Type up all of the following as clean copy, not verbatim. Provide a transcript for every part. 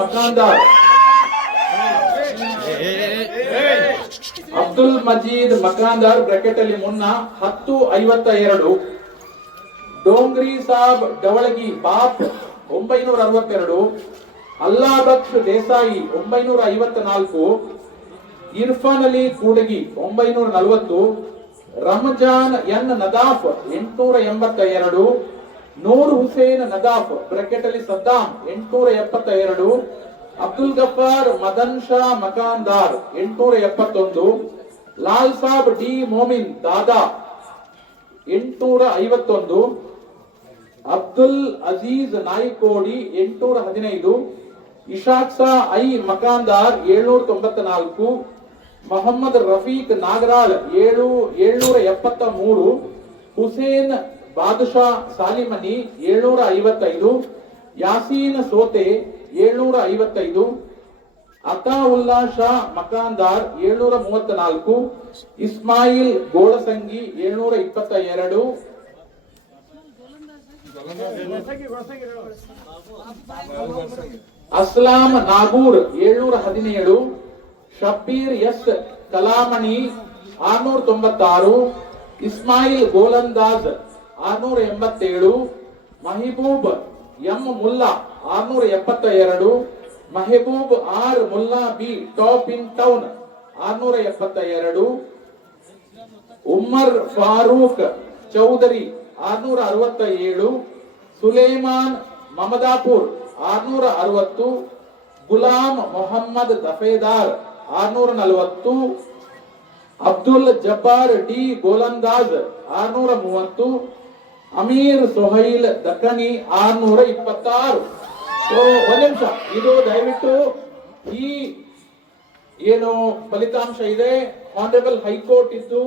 ಮಕಾಂದಾರ್, ಅಬ್ದುಲ್ ಮಜೀದ್ Makandar bracket ಅಲ್ಲಿ ಮುನ್ನ 1052. ಡೋಂಗ್ರಿ ಸಾಬ್ ಡವಳಗಿ ಬಾಪ್ 962. ಅಲ್ಲಾ ಬಕ್ಷ್ ದೇಸಾಯಿ 954. ಇರ್ಫಾನ್ ಅಲಿ ಕೂಡಗಿ 940. ರಂಜಾನ್ ಎನ್ ನದಾಫ್ 882. ನೂರ್ ಹುಸೇನ್ ನದಾಫ್ ಬ್ರಾಕೆಟ್ ಅಲ್ಲಿ Saddam 872. Abdul Gaffar Madan Shah Makandar 871. Lal Sab D Momin Dada 851. Abdul Aziz Naikodi 815. Ishaq saw I Makandar 794. Mohammed Rafiq Nagaral 773. Hussain ಬಾದುಷಾ ಸಾಲಿಮನಿ 755. ಯಾಸೀನ್ ಸೋತೆ 755. Ataullah Shah Makandar 734. Ismail Golasangi 722. Aslam Nagur 717. Shabbir S Kalamani 696. Ismail Golandaz 687. Mahiboob M Mulla 672. Mehboob R Mulla B top in town 672. Ummar Farooq Chaudhari 667. Suleman Mamadapur 660. Gulam Mohammad Dafedar 640. Abdul Jabbar D Golandaz 630. Amir Sohail Dakkani 626. ಒಂದ್ ನಿಮಿಷ, ಇದು ದಯವಿಟ್ಟು ಈ ಏನು ಫಲಿತಾಂಶ ಇದೆ ಆನರೇಬಲ್ ಹೈಕೋರ್ಟ್ ಇದ್ದು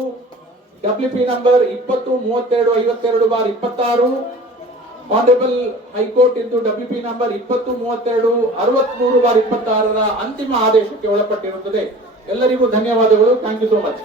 WP ನಂಬರ್ 20-32-52/26. ಆನರೇಬಲ್ ಹೈಕೋರ್ಟ್ ಇದ್ದು WP ನಂಬರ್ 20-32-63/26 ಅಂತಿಮ ಆದೇಶಕ್ಕೆ ಒಳಪಟ್ಟಿರುತ್ತದೆ. ಎಲ್ಲರಿಗೂ ಧನ್ಯವಾದಗಳು. Thank you so much.